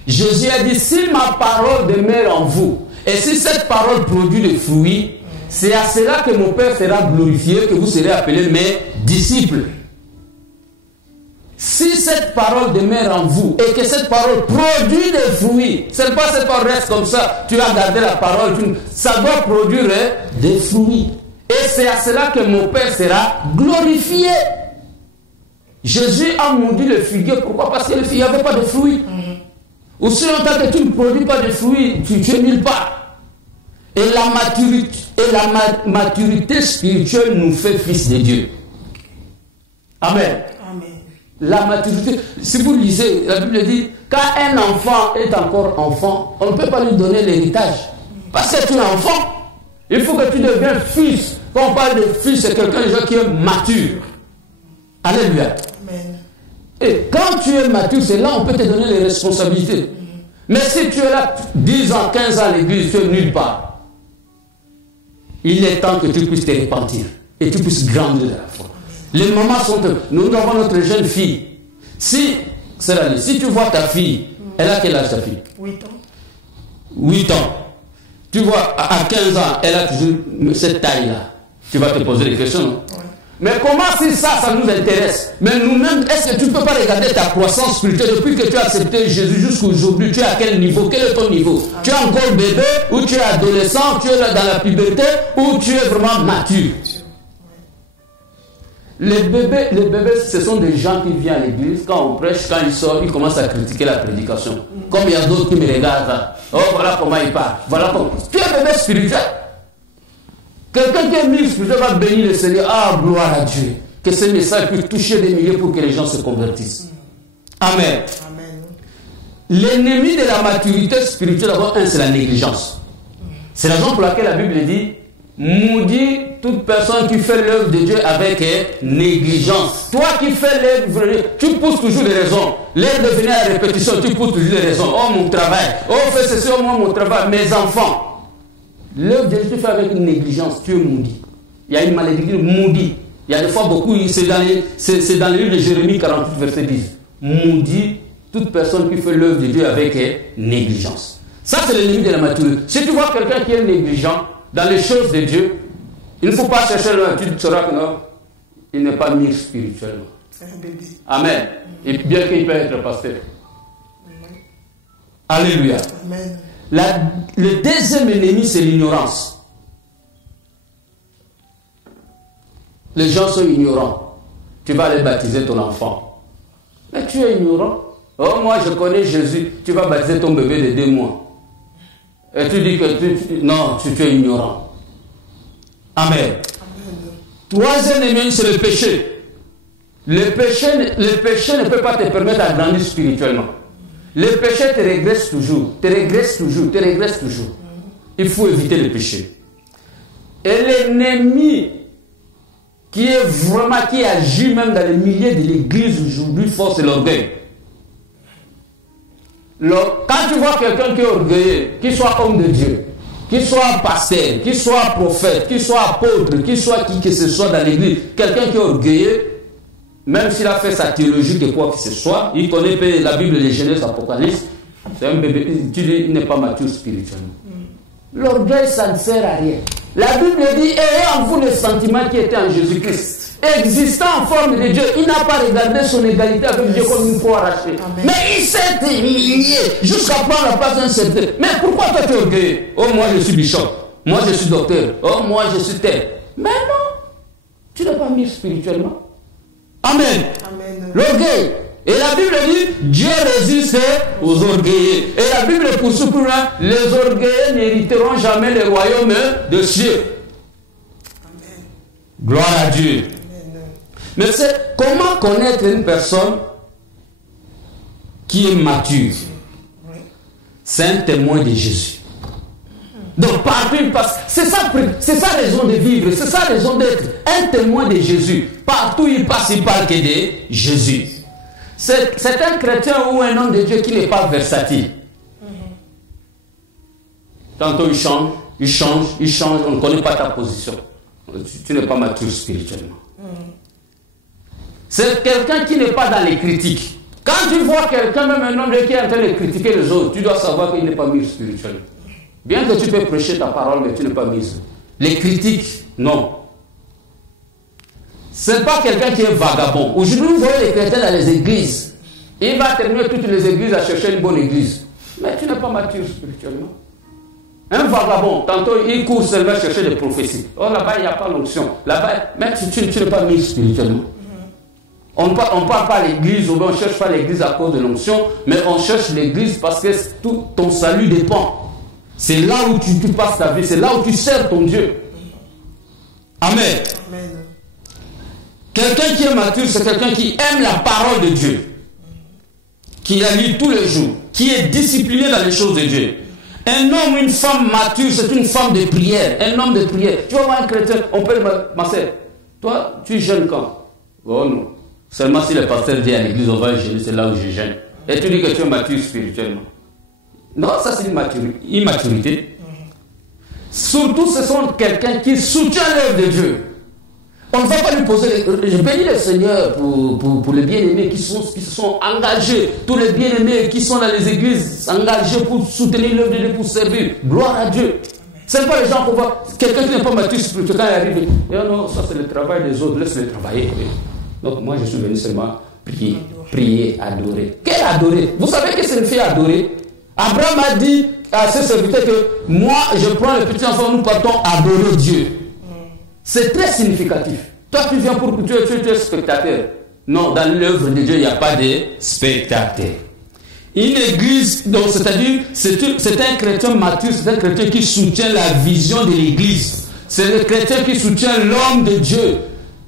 Jésus a dit, si ma parole demeure en vous, et si cette parole produit des fruits, c'est à cela que mon Père sera glorifié, que vous serez appelés mes disciples. Si cette parole demeure en vous, et que cette parole produit des fruits, ce n'est pas cette parole reste comme ça, tu as gardé la parole, ça doit produire des fruits. Et c'est à cela que mon Père sera glorifié. Jésus a maudit le figuier. Pourquoi? Parce que le figuier n'avait pas de fruits. Aussi longtemps que tu ne produis pas de fruits, tu es nulle part. Et la maturité spirituelle nous fait fils de Dieu. Amen. Amen. La maturité, si vous lisez, la Bible dit, quand un enfant est encore enfant, on ne peut pas lui donner l'héritage. Parce que tu es enfant. Il faut que tu deviennes fils. Quand on parle de fils, c'est quelqu'un déjà qui est mature. Alléluia. Amen. Et quand tu es mature, c'est là on peut te donner les responsabilités. Mais si tu es là 10 ans, 15 ans à l'église, tu es nulle part. Il est temps que tu puisses te repentir et tu puisses grandir de la foi. Les mamans sont... Nous avons notre jeune fille. Si tu vois ta fille, elle a quel âge ta fille? 8 ans. 8 ans. Tu vois, à 15 ans, elle a toujours cette taille-là. Tu vas te poser des questions, non? Oui. Mais comment si ça nous intéresse? Mais nous-mêmes, est-ce que tu ne peux pas regarder ta croissance spirituelle depuis que tu as accepté Jésus jusqu'à aujourd'hui? Tu es à quel niveau? Quel est ton niveau? Tu es encore bébé ou tu es adolescent? Tu es là dans la puberté ou tu es vraiment mature? Les bébés, ce sont des gens qui viennent à l'église, quand on prêche, quand ils sortent, ils commencent à critiquer la prédication. Comme il y a d'autres qui me regardent. Oh, voilà comment ils parlent. Voilà comment. Tu es un bébé spirituel. Quelqu'un qui est mis spirituel va bénir le Seigneur. Ah, gloire à Dieu. Que ce message puisse toucher des milliers pour que les gens se convertissent. Amen. Amen. L'ennemi de la maturité spirituelle, d'abord, c'est la négligence. C'est la raison pour laquelle la Bible dit, maudit toute personne qui fait l'œuvre de Dieu avec négligence. Toi qui fais l'œuvre, tu pousses toujours les raisons. L'œuvre de venir à la répétition, tu pousses toujours les raisons. Oh, mon travail. Oh, fais ceci, oh, moi, mon travail. Mes enfants. L'œuvre de Dieu, tu fais avec une négligence, tu es maudit. Il y a une malédiction, maudit. Il y a des fois beaucoup, c'est dans le livre de Jérémie 48, verset 10. Maudit toute personne qui fait l'œuvre de Dieu avec négligence. Ça, c'est l'ennemi de la maturité. Si tu vois quelqu'un qui est négligent dans les choses de Dieu, il ne faut pas chercher là, tu sauras que non, il n'est pas mis spirituellement. C'est un bébé. Amen. Et bien qu'il peut être pasteur. Amen. Alléluia. Amen. Le deuxième ennemi, c'est l'ignorance. Les gens sont ignorants. Tu vas aller baptiser ton enfant. Mais tu es ignorant. Oh, moi je connais Jésus. Tu vas baptiser ton bébé de 2 mois. Et tu dis que tu es ignorant. Amen. Amen. Troisième ennemi, c'est le péché. Le péché ne peut pas te permettre d'agrandir spirituellement. Le péché te régresse toujours, te régresse toujours, te régresse toujours. Il faut éviter le péché. Et l'ennemi qui agit même dans les milieux de l'église aujourd'hui, fort, c'est l'orgueil. Quand tu vois quelqu'un qui est orgueilleux, qu'il soit homme de Dieu, qu'il soit pasteur, qu'il soit prophète, qu'il soit apôtre, qu'il soit qui que ce soit dans l'église, quelqu'un qui est orgueilleux, même s'il a fait sa théologie de quoi que ce soit, il connaît la Bible, les Genèse, Apocalypse, c'est un bébé, tu dis, il n'est pas mature spirituellement. L'orgueil, ça ne sert à rien. La Bible dit, ayez en vous le sentiment qui était en Jésus-Christ. Existant en forme de Dieu, il n'a pas regardé son égalité avec Dieu comme une fois arrachée. Mais il s'est humilié jusqu'à prendre la place d'un certain. Mais pourquoi toi tu es orgueilleux? Oh, moi je suis bishop. Moi je suis docteur. Oh, moi je suis tel. Mais non, tu n'es pas mis spirituellement. Amen. Amen. L'orgueil. Et la Bible dit, Dieu résiste aux orgueilleux. Et la Bible poursuit plus loin, les orgueilleux n'hériteront jamais le royaume de Dieu. Amen. Gloire à Dieu. Amen. Mais c'est comment connaître une personne qui est mature? C'est un témoin de Jésus. Donc partout il passe, c'est sa raison de vivre, c'est sa raison d'être, un témoin de Jésus. Partout il passe, il parle que de Jésus. C'est un chrétien ou un homme de Dieu qui n'est pas versatile. Tantôt il change, on ne connaît pas ta position. Tu n'es pas mature spirituellement. C'est quelqu'un qui n'est pas dans les critiques. Quand tu vois quelqu'un, même un homme de Dieu qui est en train de critiquer les autres, tu dois savoir qu'il n'est pas mis spirituellement. Bien que tu peux prêcher ta parole, mais tu n'es pas mise. Les critiques, non. Ce n'est pas quelqu'un qui est vagabond. Aujourd'hui, vous voyez les chrétiens dans les églises. Il va terminer toutes les églises à chercher une bonne église. Mais tu n'es pas mature spirituellement. Un vagabond, tantôt il court seulement chercher des prophéties. Oh, là-bas, il n'y a pas l'onction. Là-bas, mais tu n'es pas mis spirituellement. On ne parle pas à l'église, on ne cherche pas l'église à cause de l'onction, mais on cherche l'église parce que tout ton salut dépend. C'est là où tu passes ta vie, c'est là où tu sers ton Dieu. Amen. Amen. Quelqu'un qui est mature, c'est quelqu'un qui aime la parole de Dieu, qui la lit tous les jours, qui est discipliné dans les choses de Dieu. Un homme ou une femme mature, c'est une femme de prière, un homme de prière. Tu vas voir un chrétien, on peut dire, ma soeur, toi, tu jeûnes quand? Oh non. Seulement si le pasteur dit à l'église, on va jeûner, c'est là où je jeûne. Et tu dis que tu es mature spirituellement. Non, ça c'est une immaturité. Surtout, ce sont quelqu'un qui soutient l'œuvre de Dieu. On ne va pas lui poser... Je bénis le Seigneur pour les bien-aimés qui se sont engagés. Tous les bien-aimés qui sont dans les églises engagés pour soutenir l'œuvre de Dieu, pour servir. Gloire à Dieu. Ce n'est pas les gens qu'on voit. Quelqu'un qui n'est pas mature spirituellement, quand il arrive, et non, ça c'est le travail des autres, laisse-les travailler. Donc moi je suis venu seulement prier, adorer. Quel adorer? Vous savez que c'est une fille adorer? Abraham a dit à ses serviteurs que moi je prends le petit enfant, nous partons adorer Dieu. C'est très significatif. Toi tu viens pour que tu es spectateur. Non, dans l'œuvre de Dieu il n'y a pas de spectateur. Une église, donc c'est-à-dire c'est un chrétien mature, c'est un chrétien qui soutient la vision de l'église. C'est le chrétien qui soutient l'homme de Dieu.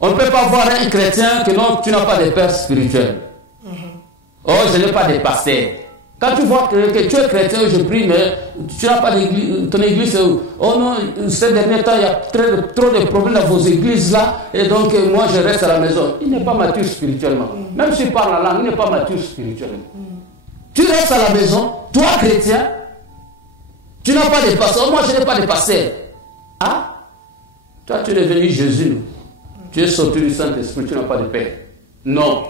On ne peut pas voir un chrétien que non, tu n'as pas de père spirituel. Oh, je n'ai pas de pasteur. Quand tu vois que tu es chrétien, je prie, mais tu n'as pas d'église, ton église, oh non, ces derniers temps, il y a trop de problèmes dans vos églises là, et donc moi je reste à la maison. Il n'est pas mature spirituellement. Même s'il parle la langue, il n'est pas mature spirituellement. Tu restes à la maison, toi chrétien, tu n'as pas de pasteur. Moi je n'ai pas de pasteur. Ah, toi tu es devenu Jésus. Tu es sorti du Saint-Esprit, tu n'as pas de père. Non.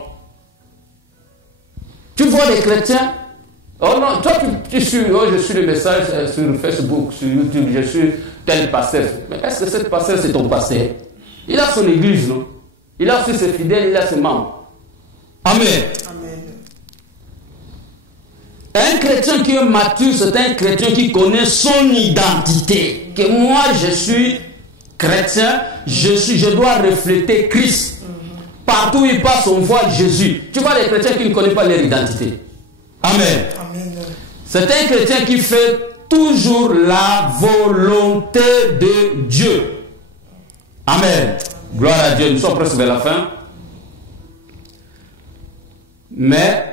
Tu vois les chrétiens. Oh non, toi tu suis, oh je suis le message sur Facebook, sur YouTube, je suis tel pasteur. Mais est-ce que cet pasteur c'est ton pasteur? Il a son église, non? Il a aussi ses fidèles, il a ses membres. Amen. Amen. Un chrétien qui est mature, c'est un chrétien qui connaît son identité. Que moi je suis chrétien, je dois refléter Christ. Partout où il passe, on voit Jésus. Tu vois les chrétiens qui ne connaissent pas leur identité. Amen. Amen. C'est un chrétien qui fait toujours la volonté de Dieu. Amen. Gloire à Dieu, nous sommes presque vers la fin. Mais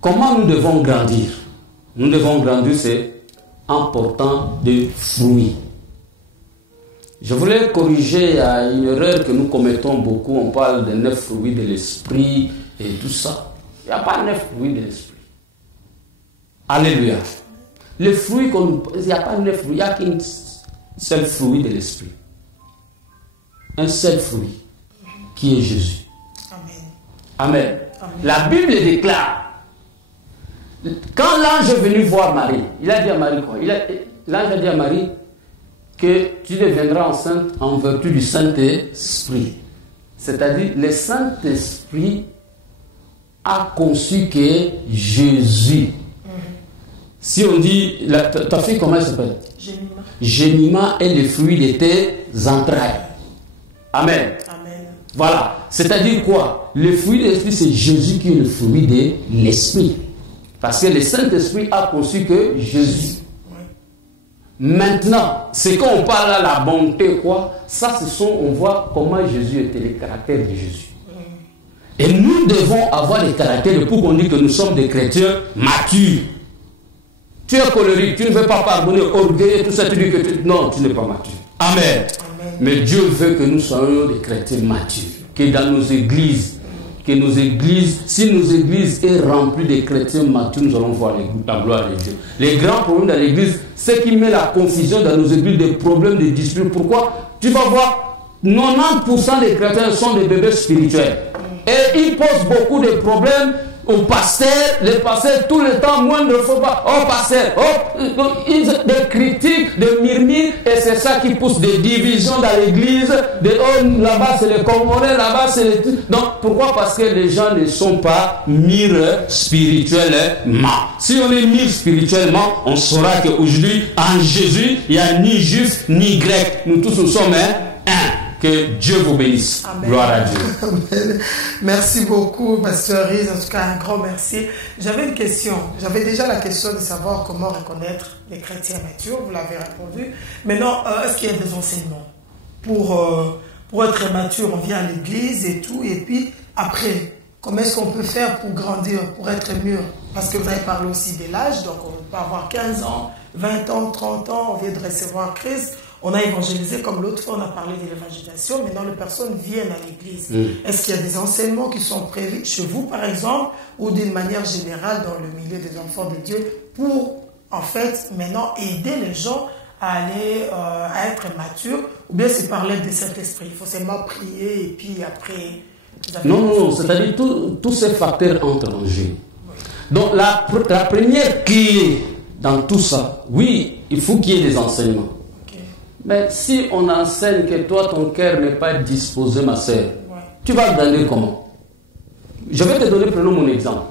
comment nous devons grandir? Nous devons grandir, c'est en portant des fruits. Je voulais corriger une erreur que nous commettons beaucoup. On parle des 9 fruits de l'esprit et tout ça. Il n'y a pas 9 fruits de l'esprit. Alléluia. Les fruits, il n'y a pas 9 fruits, il n'y a qu'un seul fruit de l'esprit. Un seul fruit, qui est Jésus. Amen. Amen. Amen. La Bible déclare, quand l'ange est venu voir Marie, il a dit à Marie quoi? L'ange a dit à Marie que tu deviendras enceinte en vertu du Saint-Esprit. C'est-à-dire, le Saint-Esprit a conçu que Jésus. Si on dit, ta fille, comment elle s'appelle? Gémima. Gémima est le fruit de tes entrailles. Amen. Amen. Voilà. C'est-à-dire quoi? Le fruit de l'esprit, c'est Jésus qui est le fruit de l'esprit. Parce que le Saint-Esprit a conçu que Jésus. Maintenant, c'est quand on parle à la bonté, quoi, ça, on voit comment Jésus était, le caractère de Jésus. Et nous devons avoir des caractères pour qu'on dise que nous sommes des chrétiens matures. Tu es colérique, tu ne veux pas pardonner, orgueilleux, tout ça, tu dis que non, tu n'es pas mature. Amen. Amen. Mais Dieu veut que nous soyons des chrétiens matures. Que dans nos églises, si nos églises sont remplies de chrétiens matures, nous allons voir la gloire de Dieu. Les grands problèmes dans l'église, c'est qui met la confusion dans nos églises, des problèmes de disputes. Pourquoi? Tu vas voir, 90% des chrétiens sont des bébés spirituels. Et ils posent beaucoup de problèmes au pasteur, les pasteurs tout le temps, moins de fois pas, oh pasteur, des critiques, des murmures, et c'est ça qui pousse des divisions dans l'église, là-bas c'est les Congolais, là-bas c'est les... Donc pourquoi? Parce que les gens ne sont pas mûrs spirituellement. Si on est mûrs spirituellement, on saura qu'aujourd'hui, en Jésus, il n'y a ni juif ni grec, nous tous nous sommes un. Que Dieu vous bénisse. Amen. Gloire à Dieu. Amen. Merci beaucoup, Pasteur Riz. En tout cas, un grand merci. J'avais une question. J'avais déjà la question de savoir comment reconnaître les chrétiens matures. Vous l'avez répondu. Maintenant, est-ce qu'il y a des enseignements pour être mature? On vient à l'église et tout. Et puis, après, comment est-ce qu'on peut faire pour grandir, pour être mûr? Parce que vous avez parlé aussi de l'âge. Donc, on peut avoir 15 ans, 20 ans, 30 ans. On vient de recevoir Christ. On a évangélisé, comme l'autre fois, on a parlé de l'évangélisation. Maintenant, les personnes viennent à l'église. Est-ce qu'il y a des enseignements qui sont prévus chez vous, par exemple, ou d'une manière générale dans le milieu des enfants de Dieu pour, en fait, maintenant, aider les gens à aller, à être matures? Ou bien c'est par l'aide de cet esprit? Il faut seulement prier et puis après... Non, c'est-à-dire tous ces facteurs entrent en jeu. Donc, la première clé dans tout ça, oui, il faut qu'il y ait des enseignements. Mais si on enseigne que toi, ton cœur n'est pas disposé, ma sœur, tu vas grandir comment? Je vais te donner, prenons mon exemple.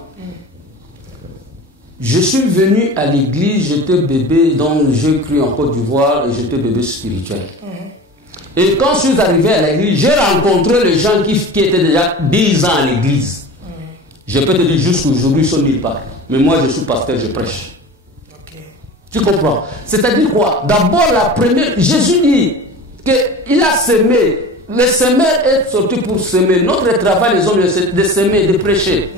Je suis venu à l'église, j'étais bébé, donc j'ai cru en Côte d'Ivoire et j'étais bébé spirituel. Et quand je suis arrivé à l'église, j'ai rencontré les gens qui étaient déjà 10 ans à l'église. Je peux te dire jusqu'aujourd'hui, ils sont nulle part. Mais moi, je suis pasteur, je prêche. Tu comprends? C'est-à-dire quoi? D'abord, la première... Jésus dit qu'il a semé. Le semeur est sorti pour semer. Notre travail, les hommes, c'est de semer, de prêcher.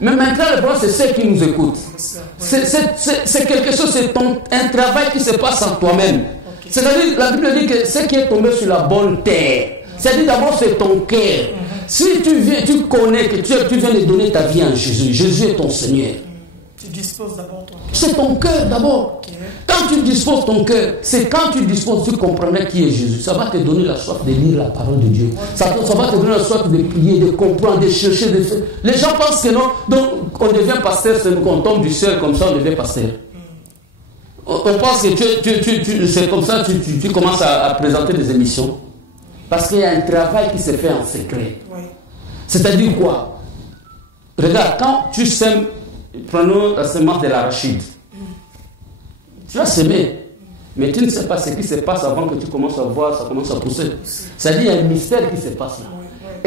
Mais maintenant, le problème, c'est ceux qui nous écoutent. C'est quelque chose, c'est un travail qui se passe en toi-même. C'est-à-dire, la Bible dit que ce qui est tombé sur la bonne terre, c'est-à-dire d'abord, c'est ton cœur. Si tu connais que tu viens de donner ta vie à Jésus, Jésus est ton Seigneur. Tu disposes d'abord ton cœur. C'est ton cœur d'abord. Quand tu disposes ton cœur, c'est quand tu disposes, tu comprendras qui est Jésus. Ça va te donner la soif de lire la parole de Dieu. Ça va te donner la soif de prier, de comprendre, de chercher, de faire. Les gens pensent que non, donc on devient pasteur, c'est qu'on tombe du ciel comme ça, on devient pasteur. On pense que c'est comme ça, tu commences à présenter des émissions. Parce qu'il y a un travail qui se fait en secret. C'est-à-dire quoi? Regarde, quand tu sèmes, prenons la semence de l'arachide. Tu as semé, mais tu ne sais pas ce qui se passe avant que tu commences à voir, ça commence à pousser. C'est-à-dire qu'il y a un mystère qui se passe là.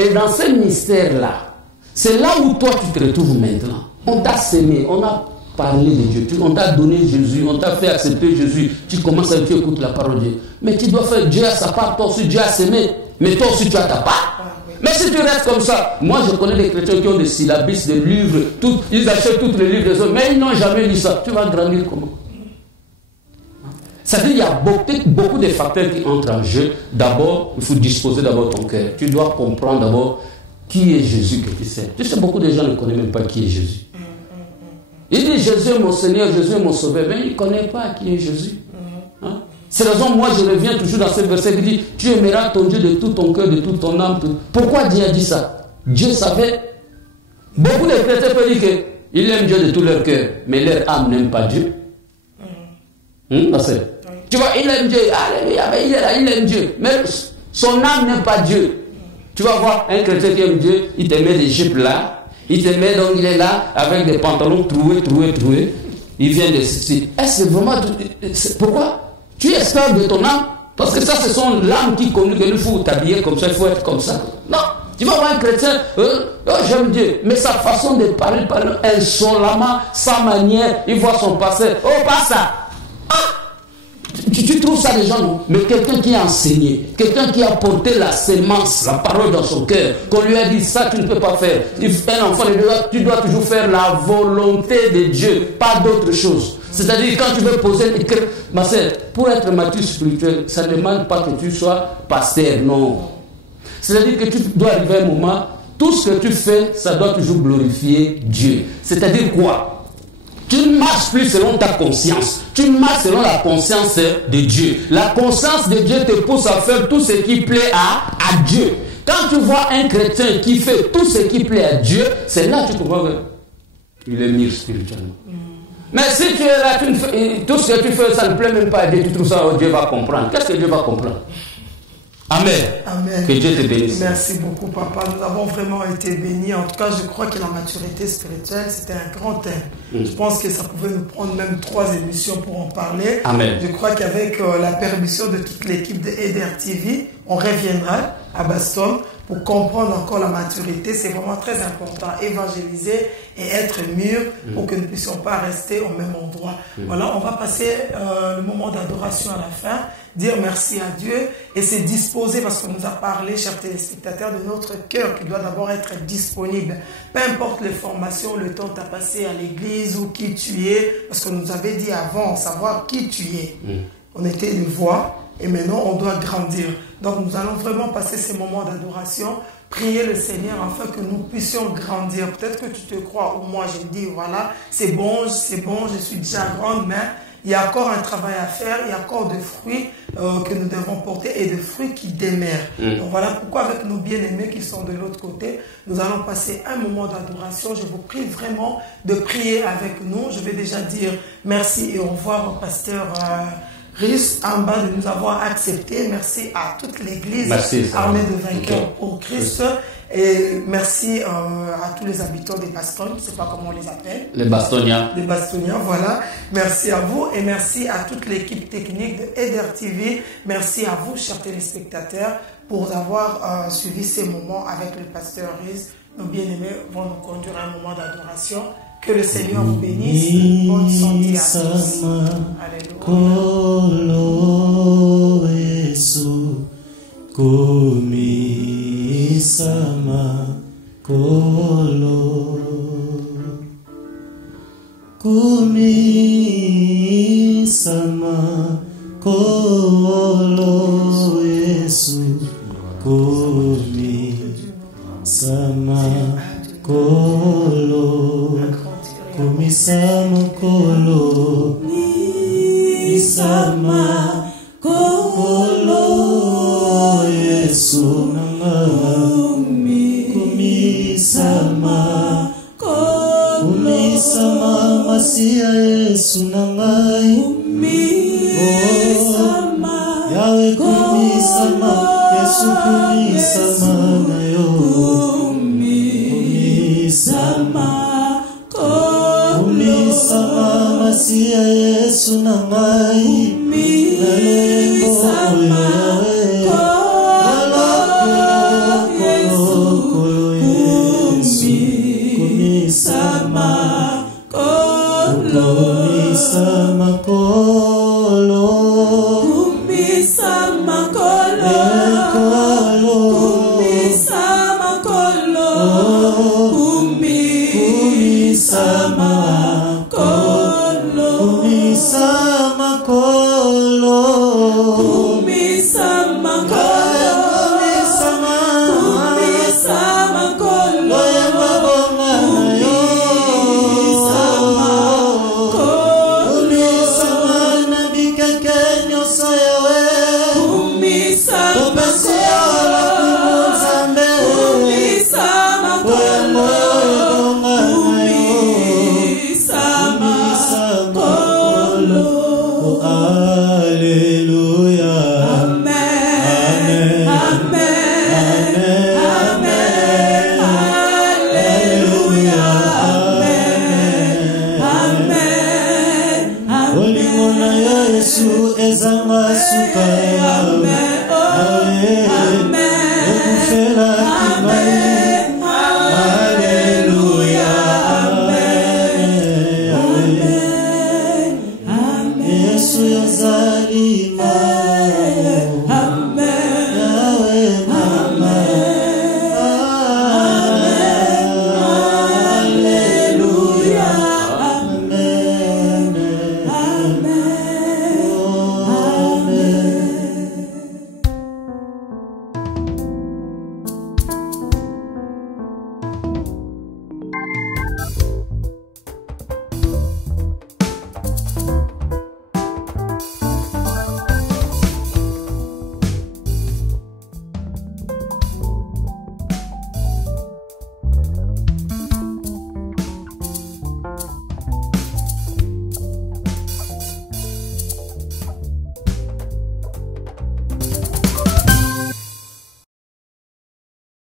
Et dans ce mystère-là, c'est là où toi tu te retrouves maintenant. On t'a semé, on a parlé de Dieu, on t'a donné Jésus, on t'a fait accepter Jésus. Tu commences à écouter la parole de Dieu. Mais tu dois faire Dieu à sa part, toi aussi Dieu a semé. mais toi aussi tu as ta part. Mais si tu restes comme ça, moi je connais des chrétiens qui ont des syllabus, des livres, ils achètent tous les livres des autres, mais ils n'ont jamais lu ça. Tu vas grandir comment? Ça veut dire qu'il y a beaucoup de facteurs qui entrent en jeu. D'abord, il faut disposer d'abord ton cœur. Tu dois comprendre d'abord qui est Jésus que tu sais. Tu sais, beaucoup de gens ne connaissent même pas qui est Jésus. Il dit Jésus est mon Seigneur, Jésus est mon Sauveur, mais il ne connaît pas qui est Jésus. Hein? C'est la raison, moi je reviens toujours dans ce verset qui dit tu aimeras ton Dieu de tout ton cœur, de toute ton âme. Pourquoi Dieu a dit ça? Dieu savait. Beaucoup de chrétiens peuvent dire qu'ils aiment Dieu de tout leur cœur, mais leur âme n'aime pas Dieu. Tu vois, il aime Dieu, alléluia, mais il est là, il aime Dieu, mais son âme n'aime pas Dieu. Tu vas voir un chrétien qui aime Dieu, il te met des jupes là, il te met donc il est là avec des pantalons troués, il vient de ceci. Est-ce que vraiment, pourquoi? Tu es esclave de ton âme, parce que ça ce sont l'âme qui conduit, qu'il faut t'habiller comme ça, il faut être comme ça. Non, tu vas voir un chrétien, j'aime Dieu, mais sa façon de parler insolemment, sa manière, il voit son passé, oh pas ça. Tu trouves ça des gens, non? Mais quelqu'un qui a enseigné, quelqu'un qui a porté la sémence, la parole dans son cœur, qu'on lui a dit ça tu ne peux pas faire. Un enfant, tu dois toujours faire la volonté de Dieu, pas d'autre chose. C'est-à-dire quand tu veux poser, ma sœur, pour être mature spirituel, ça ne demande pas que tu sois pasteur, non. C'est-à-dire que tu dois arriver à un moment, tout ce que tu fais, ça doit toujours glorifier Dieu. C'est-à-dire quoi? Tu ne marches plus selon ta conscience. Tu marches selon la conscience de Dieu. La conscience de Dieu te pousse à faire tout ce qui plaît à Dieu. Quand tu vois un chrétien qui fait tout ce qui plaît à Dieu, c'est là que tu comprends qu'il est mûr spirituellement. Mais si tu es là, tout ce que tu fais, ça ne plaît même pas à Dieu, tu trouves ça, Dieu va comprendre. Qu'est-ce que Dieu va comprendre? Amen. Amen. Que Dieu te bénisse. Merci beaucoup, papa. Nous avons vraiment été bénis. En tout cas, je crois que la maturité spirituelle, c'était un grand thème. Je pense que ça pouvait nous prendre même 3 émissions pour en parler. Amen. Je crois qu'avec la permission de toute l'équipe de EDR TV, on reviendra à Baston pour comprendre encore la maturité. C'est vraiment très important. Évangéliser et être mûr pour que nous ne puissions pas rester au même endroit. Voilà, on va passer le moment d'adoration à la fin. Dire merci à Dieu et se disposer, parce qu'on nous a parlé, chers téléspectateurs, de notre cœur qui doit d'abord être disponible. Peu importe les formations, le temps que tu as passé à l'église ou qui tu es, parce qu'on nous avait dit avant, savoir qui tu es. On était des voix et maintenant on doit grandir. Donc nous allons vraiment passer ces moments d'adoration, prier le Seigneur afin que nous puissions grandir. Peut-être que tu te crois, ou moi je dis, voilà, c'est bon, je suis déjà grande, mais il y a encore un travail à faire, il y a encore des fruits que nous devons porter et des fruits qui démèrent. Donc voilà pourquoi avec nos bien-aimés qui sont de l'autre côté, nous allons passer un moment d'adoration. Je vous prie vraiment de prier avec nous. Je vais déjà dire merci et au revoir au pasteur Rhys en bas de nous avoir acceptés. Merci à toute l'église armée de vainqueurs pour Christ. Et merci à tous les habitants des Bastons, je ne sais pas comment on les appelle. Les Bastoniens. Les Bastoniens, voilà. Merci à vous et merci à toute l'équipe technique de EDR TV. Merci à vous, chers téléspectateurs, pour avoir suivi ces moments avec le pasteur Rhys. Nos bien-aimés vont nous conduire à un moment d'adoration. Que le Seigneur vous bénisse. Bonne santé à tous. Alléluia. Sama kolo kumi sama kolo Yesu kumi sama kolo kumi sama kolo ni sama kolo Yesu Kumi sama Masia Yesu nangai Yawe kumi sama Yesu kumi sama nayo Kumi sama Masia Yesu nangai Kumi sama Sama kolo, kumi sama kolo, Sama